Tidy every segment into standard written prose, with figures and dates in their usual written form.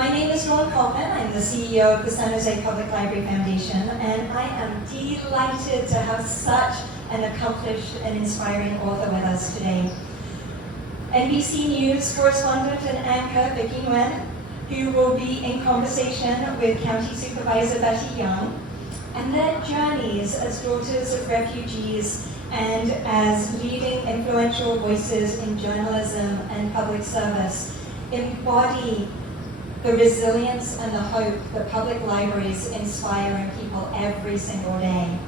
My name is Duong, I'm the CEO of the San Jose Public Library Foundation, and I am delighted to have such an accomplished and inspiring author with us today. NBC News correspondent and anchor Vicky Nguyen, who will be in conversation with County Supervisor Vicky Nguyen, and their journeys as daughters of refugees and as leading influential voices in journalism and public service embody the resilience and the hope that public libraries inspire in people every single day.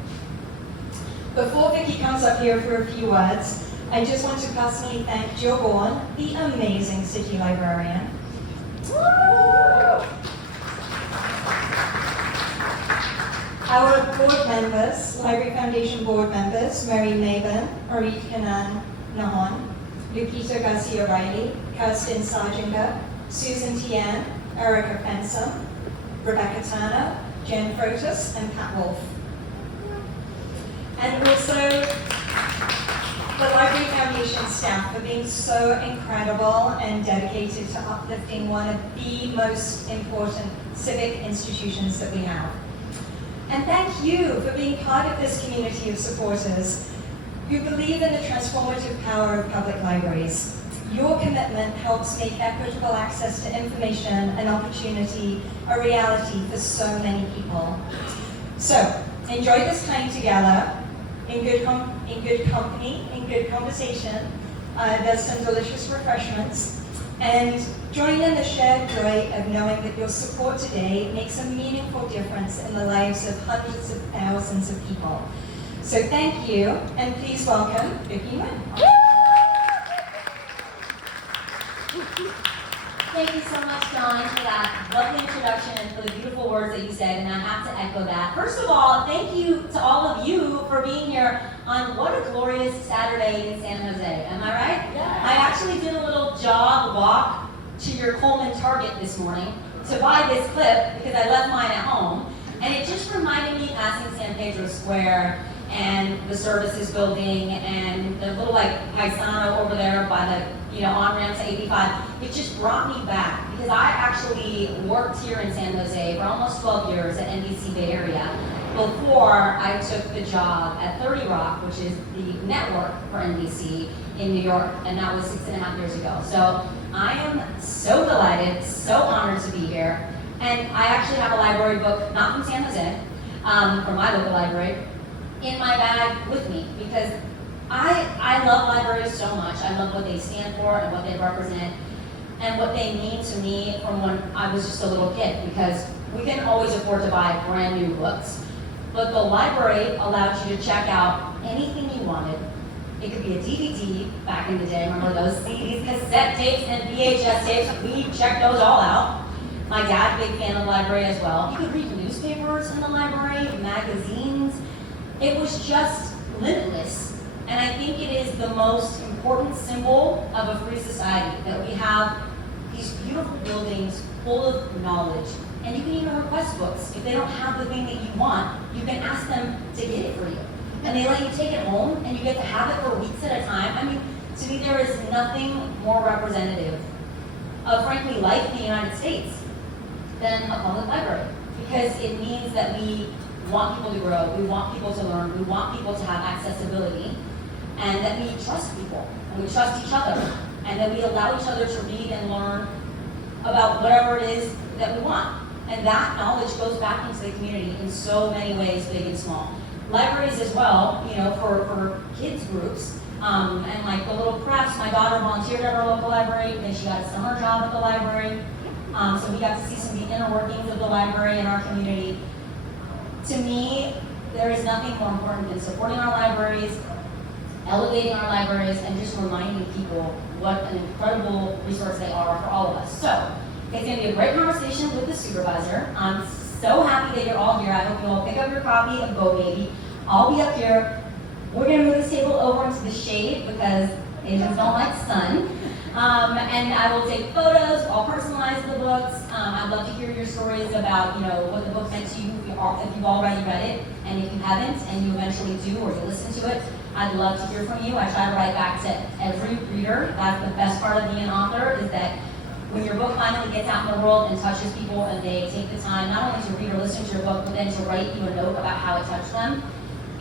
Before Vicky comes up here for a few words, I just want to personally thank Duong, the amazing city librarian. Our board members, Library Foundation board members, Mary Mabin, Arit Kanan Nahon, Lupita Garcia-Riley, Kirsten Sarjinger, Susan Tian, Erica Pensum, Rebecca Turner, Jen Frotus, and Pat Wolf. And also the Library Foundation staff for being so incredible and dedicated to uplifting one of the most important civic institutions that we have. And thank you for being part of this community of supporters who believe in the transformative power of public libraries. Your commitment helps make equitable access to information and opportunity a reality for so many people. So, enjoy this time together in good company, in good conversation. There's some delicious refreshments. And join in the shared joy of knowing that your support today makes a meaningful difference in the lives of hundreds of thousands of people. So thank you, and please welcome Vicky Nguyen. Thank you so much, Dawn, for that lovely introduction and for the beautiful words that you said, and I have to echo that. First of all, thank you to all of you for being here on what a glorious Saturday in San Jose. Am I right? Yeah. I actually did a little walk to your Coleman Target this morning to buy this clip because I left mine at home, and it just reminded me passing San Pedro Square and the services building and the little paisano over there by the on-ramp to 85. It just brought me back because I actually worked here in San Jose for almost 12 years at NBC Bay Area before I took the job at 30 Rock, which is the network for NBC in New York, and that was 6.5 years ago. So I am so delighted, so honored to be here. And I actually have a library book, not from San Jose, from my local library, in my bag with me because I love libraries so much. I love what they stand for and what they represent and what they mean to me from when I was just a little kid, because we can always afford to buy brand new books, but the library allowed you to check out anything you wanted. It could be a DVD back in the day. Remember those CDs, cassette tapes, and VHS tapes? We checked those all out. My dad, big fan of the library as well. You could read newspapers in the library, magazines. It was just limitless. And I think it is the most important symbol of a free society, that we have these beautiful buildings full of knowledge. And you can even request books. If they don't have the thing that you want, you can ask them to get it for you. And they let you take it home, and you get to have it for weeks at a time. I mean, to me, there is nothing more representative of, frankly, life in the United States than a public library. Because it means that we want people to grow, we want people to learn, we want people to have accessibility, and that we trust people, and we trust each other, and that we allow each other to read and learn about whatever it is that we want. And that knowledge goes back into the community in so many ways, big and small. Libraries as well, for kids groups, and like the little crafts. My daughter volunteered at our local library, and she got a summer job at the library. So we got to see some of the inner workings of the library in our community. To me, there is nothing more important than supporting our libraries, elevating our libraries, and just reminding people what an incredible resource they are for all of us. So, it's going to be a great conversation with the supervisor. I'm so happy that you're all here. I hope you all pick up your copy of Go Baby. I'll be up here. We're going to move this table over into the shade because Asians don't like sun. And I will take photos. I'll personalize the books. I'd love to hear your stories about, what the book meant to you if you've already read it, and if you haven't, and you eventually do, or you listen to it. I'd love to hear from you. I try to write back to every reader. That's the best part of being an author, is that when your book finally gets out in the world and touches people and they take the time not only to read or listen to your book, but then to write you a note about how it touched them,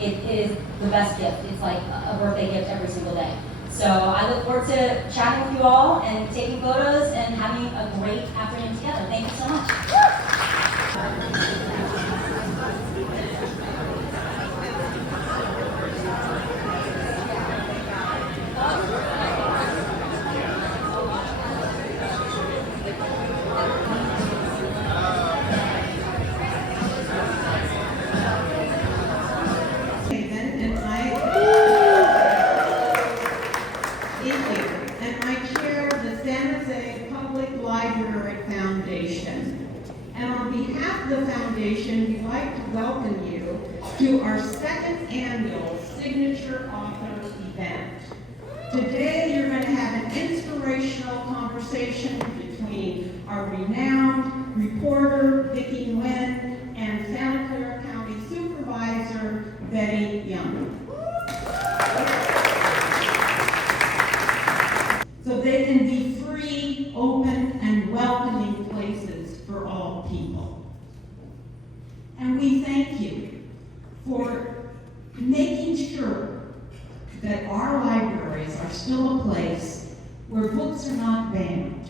it is the best gift. It's like a birthday gift every single day. So I look forward to chatting with you all and taking photos and having a great afternoon together. Thank you so much. And I chair the San Jose Public Library Foundation. And on behalf of the foundation, we'd like to welcome you to our second annual Signature Author event. Today, you're going to have an inspirational conversation between our renowned reporter, Vicky Nguyen, and Santa Clara County Supervisor, Vicky Nguyen. So they can be free, open, and welcoming places for all people. And we thank you for making sure that our libraries are still a place where books are not banned.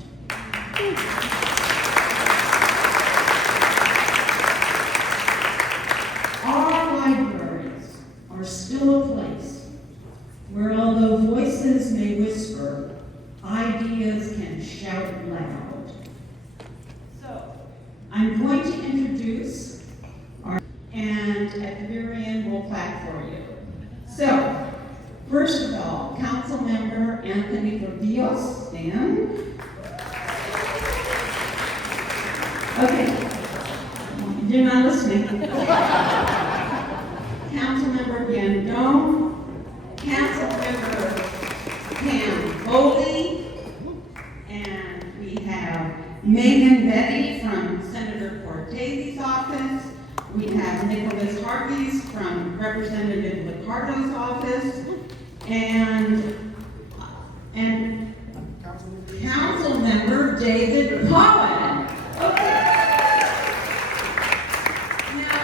Our libraries are still a place where, although voices may whisper, ideas can shout loud. So, I'm going to introduce and at the very end we'll clap for you. So, first of all, Council Member Anthony Cordios, stand. Okay, you're not listening. Council Member Duong, Council Member Pam Foley, and we have Megan Betty from Senator Cortese's office. We have Nicholas Harvey's from Representative Licardo's office, and Council Member David Pollan. Okay. Now,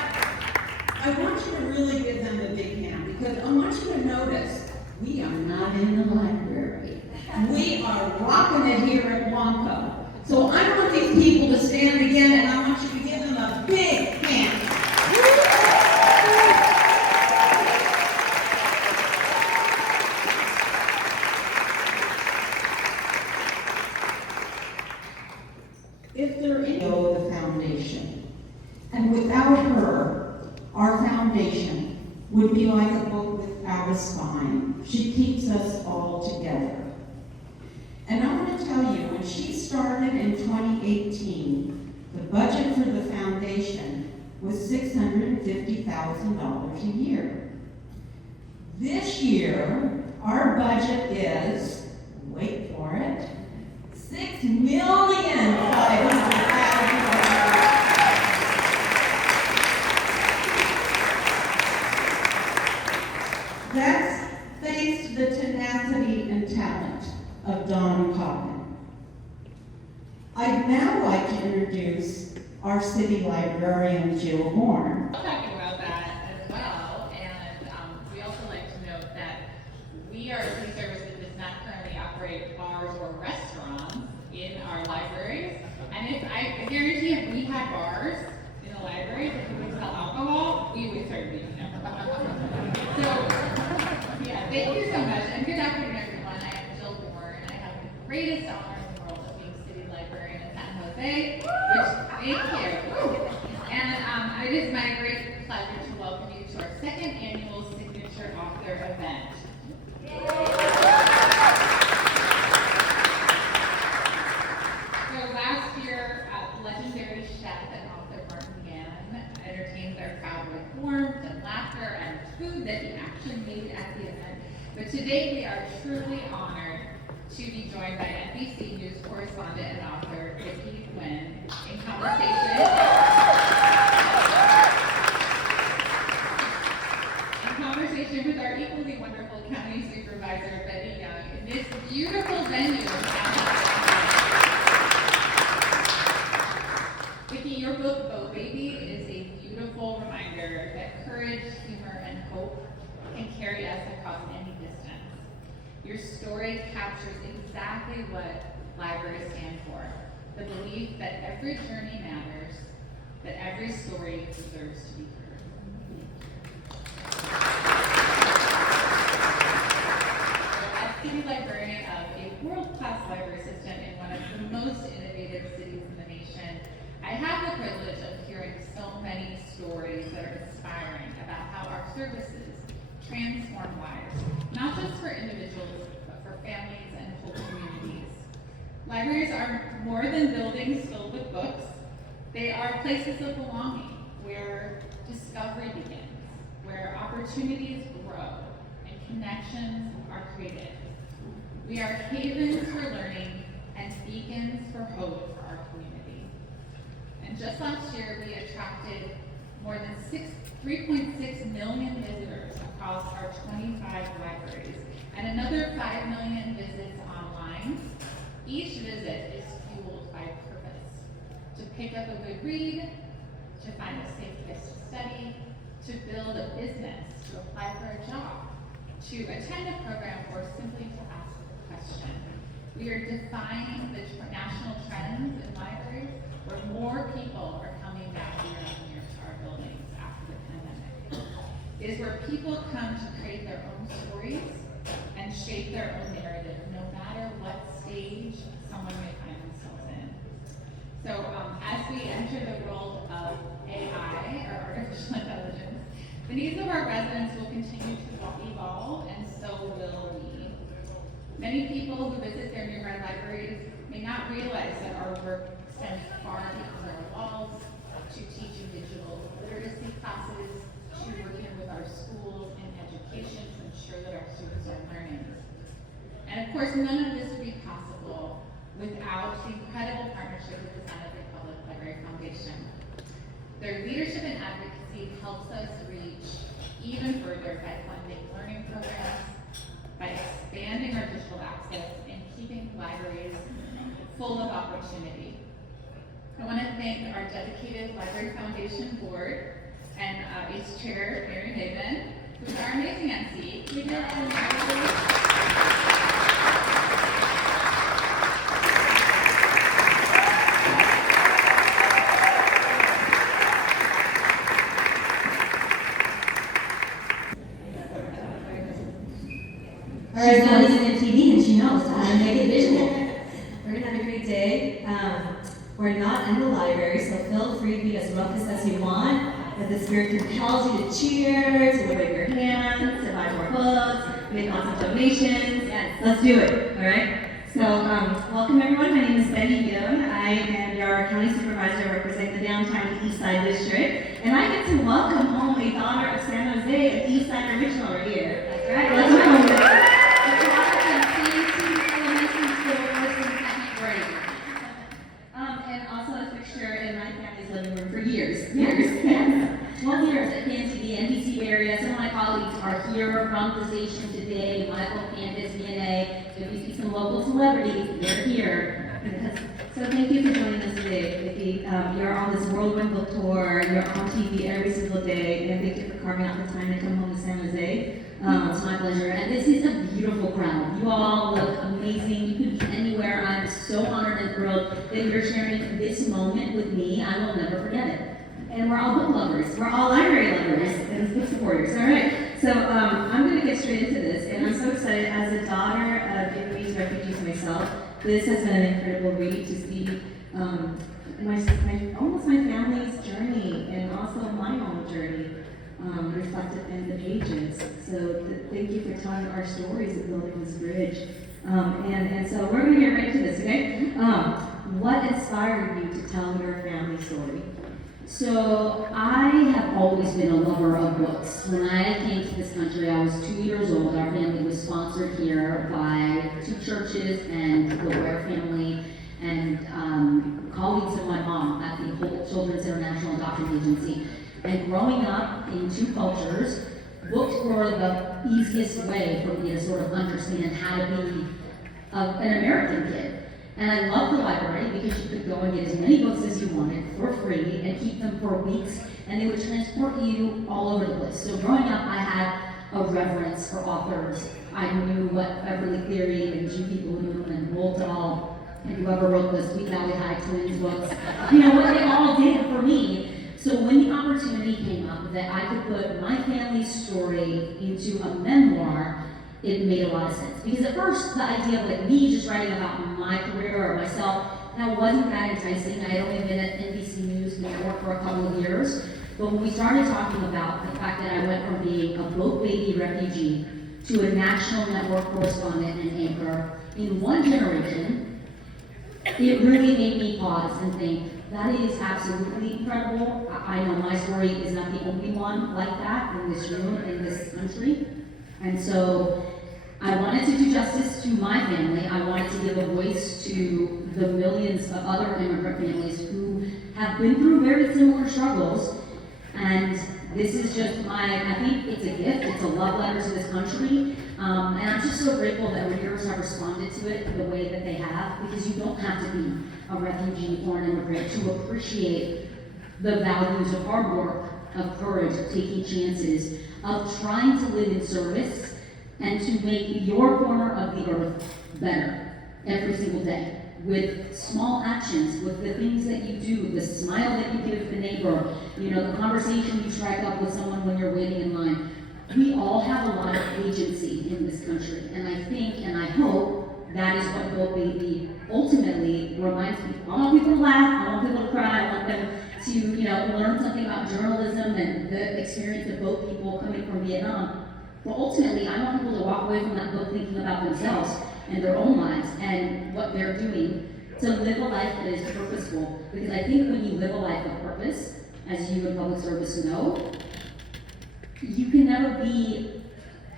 I want you to really give them a big hand because I want you to notice we are not in the library. We are rocking it here at Wonko. So I want these people to stand again, and I want you to give them a big hand. If they're in the foundation, and without her, our foundation would be like a boat without a spine. She keeps us all together. And I want to tell you, when she started in 2018, the budget for the foundation was $650,000 a year. This year, our budget is, wait for it, $6,500,000. That's thanks to the tenacity and talent of Don Coffin. I'd now like to introduce our city librarian, Jill Moore. We're talking about that as well, and we also like to note that we are a city service that does not currently operate bars or restaurants in our libraries. And if I guarantee if we had bars in the libraries, if we would sell alcohol, we would certainly know. So, yeah, thank you so much, and good afternoon, everyone. I am Jill Moore, and I have the greatest honor in the world of being city librarian in San Jose, which, thank you. And it is my great pleasure to welcome you to our second annual Signature Author event. So last year, legendary chef and author Martin Yan entertained our crowd with warmth and laughter and food that he actually made at the event. But today we are truly honored to be joined by NBC News correspondent and author Vicky Nguyen in conversation with our equally wonderful county supervisor Vicky Nguyen in this beautiful venue. Vicky, your book, Boat Baby, is a beautiful reminder that courage, humor, and hope can carry us across any distance. Your story captures exactly what libraries stand for, the belief that every journey matters, that every story deserves to be heard. As city librarian of a world-class library system in one of the most innovative cities in the nation, I have the privilege of hearing so many stories that are inspiring about how our services transform lives, not just for individuals, but for families and whole communities. Libraries are more than buildings filled with books. They are places of belonging where discovery begins, where opportunities grow and connections are created. We are havens for learning and beacons for hope for our community. And just last year, we attracted more than 3.6 million visitors across our 25 libraries, and another 5 million visits online. Each visit is fueled by purpose: to pick up a good read, to find a safe place to study, to build a business, to apply for a job, to attend a program, or simply to ask a question. We are defying the national trends in libraries where more people are coming back year on year to our buildings after the pandemic. It is where people come to create their own stories and shape their own narrative, no matter what stage someone may find themselves in. So as we enter the world of AI, or artificial intelligence, the needs of our residents will continue to evolve, and so will we. Many people who visit their nearby libraries may not realize that our work extends far beyond our walls, to teaching digital literacy classes, to working with our schools and education to ensure that our students are learning. And of course, none of this would be possible without the incredible partnership with the San José Public Library Foundation. Their leadership and advocacy helps us reach even further by funding learning programs, by expanding our digital access, and keeping libraries full of opportunity. I want to thank our dedicated Library Foundation board and its chair, Mary Haven, who's our amazing MC. We did She's not even in TV and she knows how to make it visual. We're gonna have a great day. We're not in the library, so feel free to be as ruckus as you want. If the spirit compels you to cheer, to wave your hands, to buy more books, make lots of donations. Yes, let's do it, all right? So, welcome everyone. My name is Vicky Nguyen. I am your county supervisor representing the downtown East Side District, and I get to welcome home a daughter of San Jose, an East Side original right here. That's right. Let's welcome her. And also a fixture in my family's living room for years. Yes. 12 years at PNCD, NBC area. Some of my colleagues are here from the station today. Michael, Candace, DNA. If you see some local celebrities, they're here. So thank you for joining us today, Vicky. You're on this whirlwind book tour. You're on TV every single day, and thank you for carving out the time to come home to San Jose. It's my pleasure. And this is a beautiful crowd. You all look amazing. You could be anywhere. I'm so honored and thrilled that you're sharing this moment with me. I will never forget it. And we're all book lovers. We're all library lovers and book supporters. All right. So I'm going to get straight into this, and I'm so excited. As a daughter of Vietnamese refugees myself, this has been an incredible read to see almost my family's journey and also my own journey reflected in the pages. So thank you for telling our stories of building this bridge. And so we're going to get right to this, okay? What inspired you to tell your family story? So I have always been a lover of books. When I came to this country, I was 2 years old. Our family was sponsored here by 2 churches and the Ware family and colleagues of my mom at the Hope Children's International Adoption Agency. And growing up in 2 cultures, books were the easiest way for me to sort of understand how to be an American kid. And I love the library because you could go and get as many books as you wanted for free and keep them for weeks, and they would transport you all over the place. So growing up, I had a reverence for authors. I knew what Beverly Cleary and Judy Blume and Roald Dahl and whoever wrote the Sweet Valley High Twins books, you know, what they all did for me. So when the opportunity came up that I could put my family's story into a memoir, it made a lot of sense. Because at first, the idea of like me just writing about my career or myself, that wasn't that enticing. I had only been at NBC News New York for a couple of years. But when we started talking about the fact that I went from being a boat baby refugee to a national network correspondent and anchor in one generation, it really made me pause and think, that is absolutely incredible. I know my story is not the only one like that in this room, in this country. And so I wanted to do justice to my family. I wanted to give a voice to the millions of other immigrant families who have been through very similar struggles. And this is just I think it's a gift, it's a love letter to this country. And I'm just so grateful that readers have responded to it the way that they have, because you don't have to be a refugee or an immigrant to appreciate the values of hard work, of courage, of taking chances, of trying to live in service, and to make your corner of the earth better every single day. With small actions, with the things that you do, the smile that you give the neighbor, you know, the conversation you strike up with someone when you're waiting in line. We all have a lot of agency in this country, and I think and I hope that is what Boat Baby ultimately reminds people. I want people to laugh, I want people to cry, I want them to, you know, learn something about journalism and the experience of boat people coming from Vietnam. But ultimately, I want people to walk away from that book thinking about themselves and their own lives and what they're doing to live a life that is purposeful. Because I think when you live a life of purpose, as you in public service know, you can never be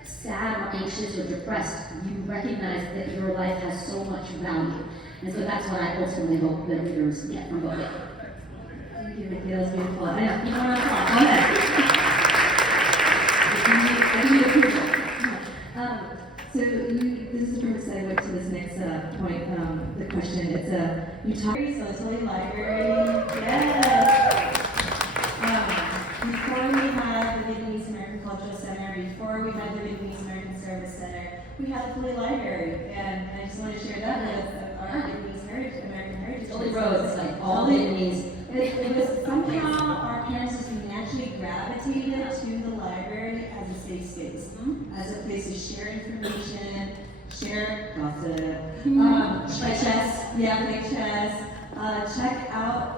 sad or anxious or depressed. You recognize that your life has so much value. And so that's what I ultimately hope that readers get from Boat Baby. Thank you, Vicky. That was beautiful. I know. You want to talk? Go ahead. This is a perfect segue to this next point, the question. It's you talk socially library. Yes. Before we had the Vietnamese American Cultural Center, before we had the Vietnamese American Service Center, we had a fully library, and I just want to share that with our Vietnamese American Heritage. Fully Roads, like all Vietnamese. It was somehow our parents just naturally gravitated to the library as a safe space, as a place to share information, share gossip, play chess, check out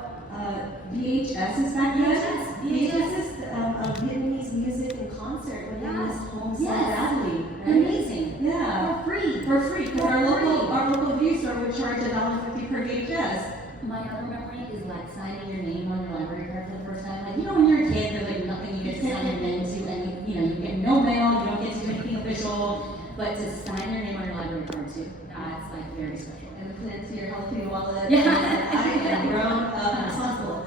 VHSs back then. VHSs of Vietnamese music and concert when they was home so badly. Right? Amazing. Yeah. For free. For free. Because our local view store would charge $1.50 per VHS. My other memory is like signing your name on your library card for the first time. Like, you know, when you're a kid, there's like nothing you get to sign your name to, and you know, you get no mail, you don't get to do anything official, but to sign your name on your library card too, that's like very special. And put it into your healthy wallet. Yeah. I am grown up and responsible.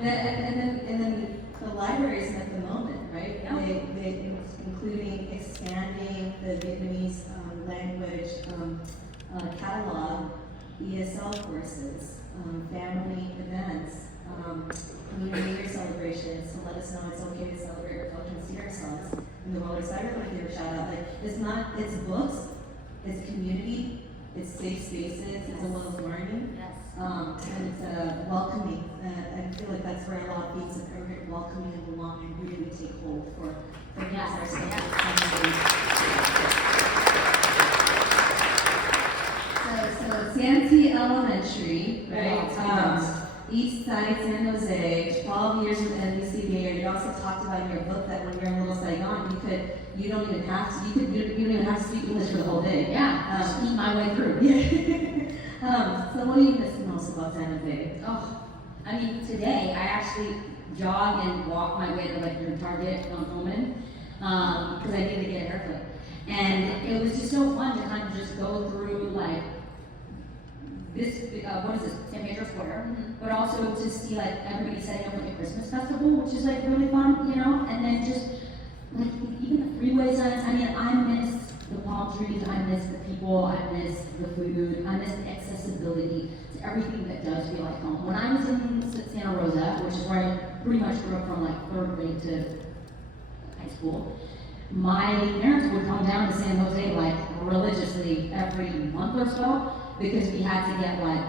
And then the libraries at the moment, right? Yeah. They including expanding the Vietnamese language catalog, ESL courses, family events, community year celebrations to let us know it's okay to celebrate our culture and see ourselves in the world. So I really want to give a shout out. Like, it's books, it's community, it's safe spaces, it's a lot of learning, and it's welcoming. I feel like that's where a lot of things of immigrant welcoming and belonging really take hold for So Santee Elementary, right? East Side, San Jose, 12 years with NBC Mayor. You also talked about in your book that when you're in Little Saigon, you don't even have to speak English for the whole day. Yeah, just eat my way through. So what do you miss most about San Jose? Oh, I mean, today I actually jog and walk my way to like your Target on Pullman because I needed to get a haircut. And it was just so fun to kind of just go through like this, what is this, San Pedro Square, but also to see like everybody setting up like a Christmas festival, which is like really fun, you know, and then just like even the freeway signs. I mean, I miss the palm streets, I miss the people, I miss the food, I miss the accessibility to everything that does feel like home. When I was in Santa Rosa, which is where I pretty much grew up from like 3rd grade to high school, my parents would come down to San Jose like religiously every month or so because we had to get like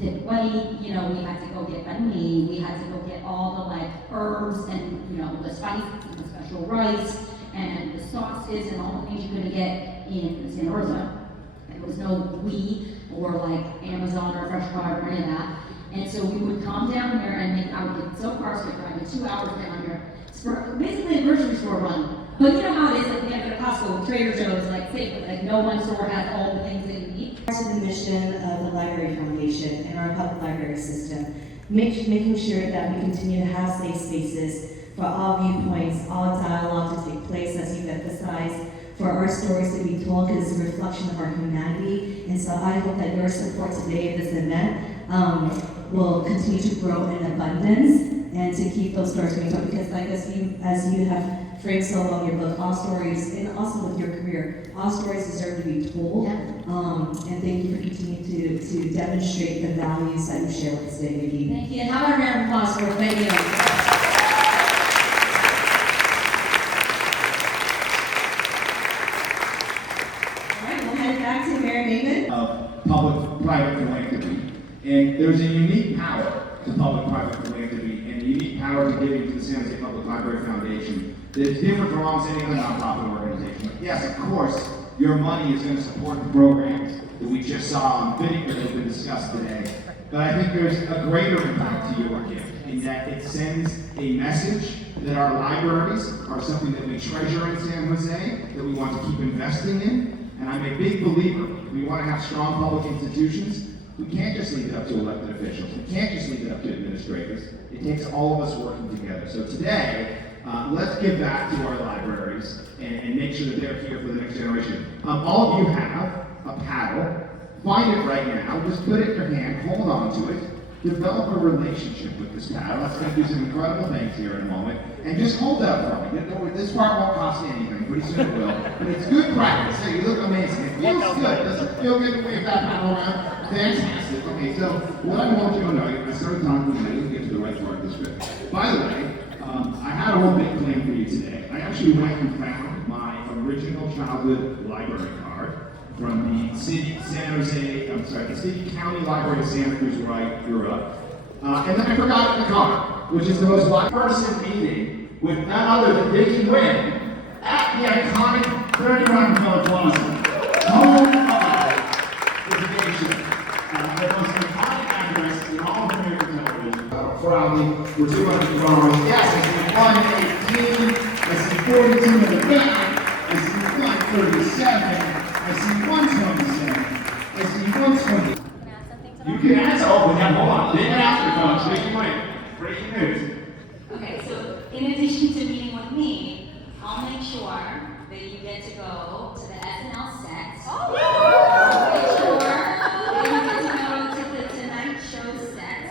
tip-wetty, you know, we had to go get banh we had to go get all the like herbs and, you know, the spices and the special rice and the sauces and all the things you couldn't get in Santa Rosa. There was no We or like Amazon or Fresh Water or any of that. And so we would come down here and I would get so car sick driving 2 hours down here. It's for basically a grocery store run. But you know how it is, like, you have to go to Costco, Trader Joe's, like, safe, but like, no one store has all the things that you need. Part of the mission of the Library Foundation and our public library system, making sure that we continue to have safe spaces for all viewpoints, all dialogue to take place, as you've emphasized, for our stories to be told, because it's a reflection of our humanity. And so I hope that your support today of this event will continue to grow in abundance and to keep those stories going on, because like as you have framed so well in your book, all stories, and also with your career, all stories deserve to be told. And thank you for continuing to demonstrate the values that you share with us today, Vicky. Thank you, and how about a round of applause for Vicky? All right, we'll head back to Mary Maven. Of public-private philanthropy. And there's a unique power to public-private philanthropy and a unique power to giving to the San Jose Public Library Foundation that is different from almost any other nonprofit organization. But yes, of course, your money is going to support the programs that we just saw on video that have been discussed today. But I think there's a greater impact to your gift in that it sends a message that our libraries are something that we treasure in San Jose, that we want to keep investing in. And I'm a big believer, if we want to have strong public institutions, we can't just leave it up to elected officials. We can't just leave it up to administrators. It takes all of us working together. So today, let's give back to our libraries and make sure that they're here for the next generation. All of you have a paddle. Find it right now. Just put it in your hand. Hold on to it. Develop a relationship with this paddle. That's going to do some incredible things here in a moment. And just hold that for me. This part won't cost you anything. Pretty soon it will. But it's good practice. Hey, you look amazing. It feels good. Does it feel good to wave that paddle around? Fantastic. Okay, so what I want you to know, I started talking and I didn't get to the right part of the script. By the way, I had a whole big plan for you today. I actually went and found my original childhood library card from the city county library of Santa Cruz where I grew up. And then I forgot it in the car, which is the most person meeting with none other than Vicky Nguyen at the iconic 31 Village Plaza. Home of the nation. The most iconic address in all of American television. Proudly, we're 200 drawings. Yes, I see 118, I see 42 in the back, I see 137, I see 127, I see 120. You can ask, hold on, then after folks, Vicky Nguyen, breaking news. Okay, so in addition to meeting with me, I'll make sure that you get to go to the SNL set. I'll make sure that you get to go to the Tonight Show set.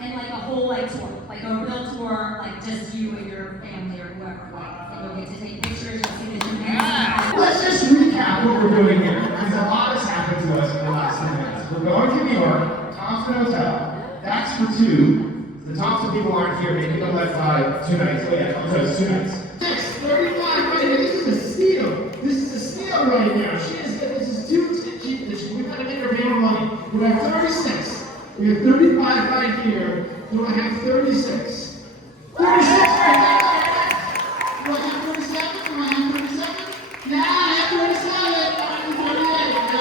And like a whole like tour, like a real tour, like just you and your family or whoever. Like, you'll get to take pictures and see the humans. Let's just recap what we're doing here, because a lot has happened to us in the last 10 minutes. We're going to New York, Thompson Hotel, that's for 2. The Thompson people aren't here, maybe they'll let 5 2 nights. Oh yeah, Thompson 2 nights. 6:35 right here, this is a steal. This is a steal right here. This is too cheap. We've got to make her pay money. We have 36. We have 35 right here. Do I have 36? 36 right there. Do I have 37? Do I have 37? Yeah, I have 37. I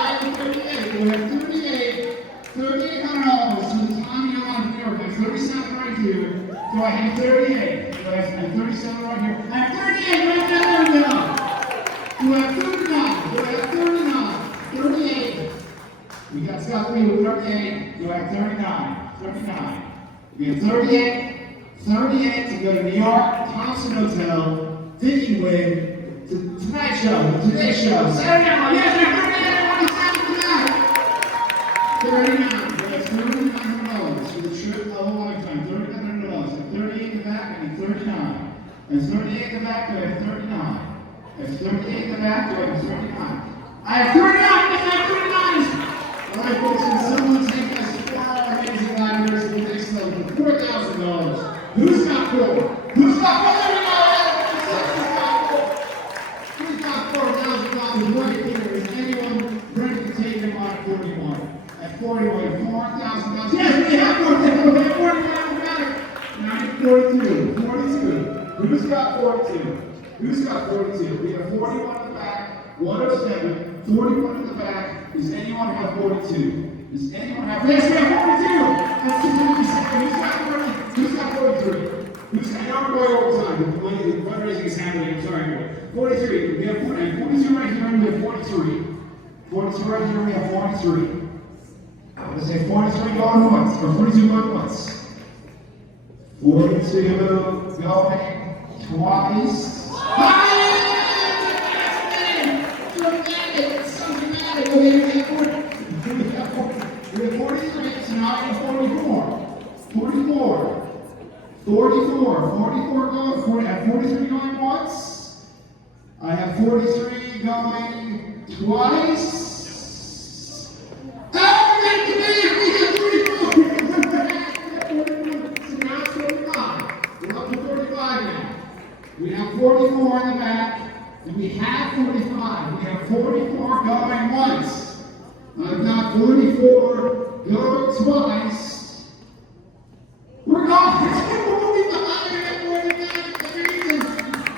have 38. Do I have 38? $38 to the Tommy on New York. I have 37 right here. Do I have 38? Do I have 37 right here? I have 38 right there. Do I have 39? Do I have 39? 38. We got Scott Lee with 38. Do I have 39? 39. We have 38. 38 to go to New York, Thompson Hotel, Vicky Nguyen, to Tonight Show, Today Show, Saturday Night Live. Yes, we have 39. We have $3,900 for the trip the whole lifetime. $3,900. And 38 in the back, and 39. And 38 in the back, we have 39. There's 38 in the back, do I have 39? I have 39! Yes, I have 39! All right, folks, can someone take us to our amazing libraries with next level for $4,000? Who's got four? Who's got four? There we go! Who's got $4,000 right here? Is anyone ready to take him on at 41? At 41, $4,000. Yes, we have 41. We have 41. Now it's 42. 42. Who's got 42? Who's got 42? We have 41 in the back, 107, 41 in the back. Does anyone have 42? Does anyone have? Yes, we have 42! That's 257. Who's got 43? Who's got, now we're going over time. The fundraising is happening. I'm sorry. 43. We have 42 right here, and we have 43. 42 right here, we have 43. Let's say 43 going once, or 42 going once. 42 going twice. It's so dramatic. Okay, we have 43, so now we have 44. 44. 44 going, I have 43 going once. I have 43 going twice. Oh, we have 44. So now it's 45. We're up to 45 now. We have 44 in the back, and we have 45. We have 44 going once. I've got 44 going twice. We're going.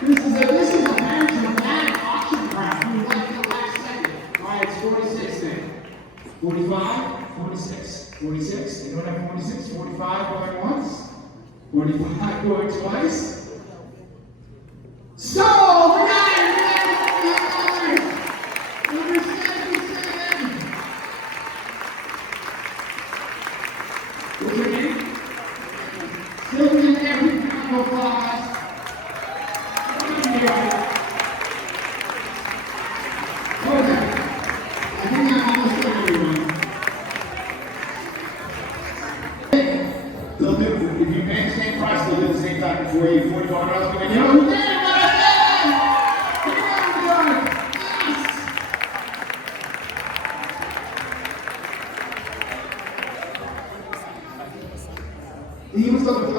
This is a very dramatic auction craft. We like the last second. All right, it's 46 then. 45, 46, 46. Anyone have 46? 45 going once. 45 going twice. So, we got it! Number 77! What's your name? Sylvia, every round of applause. Okay. I think I'm almost done, everyone. They'll do, if you pay the same price, they'll do the same time for you. $44 going to do. He was on the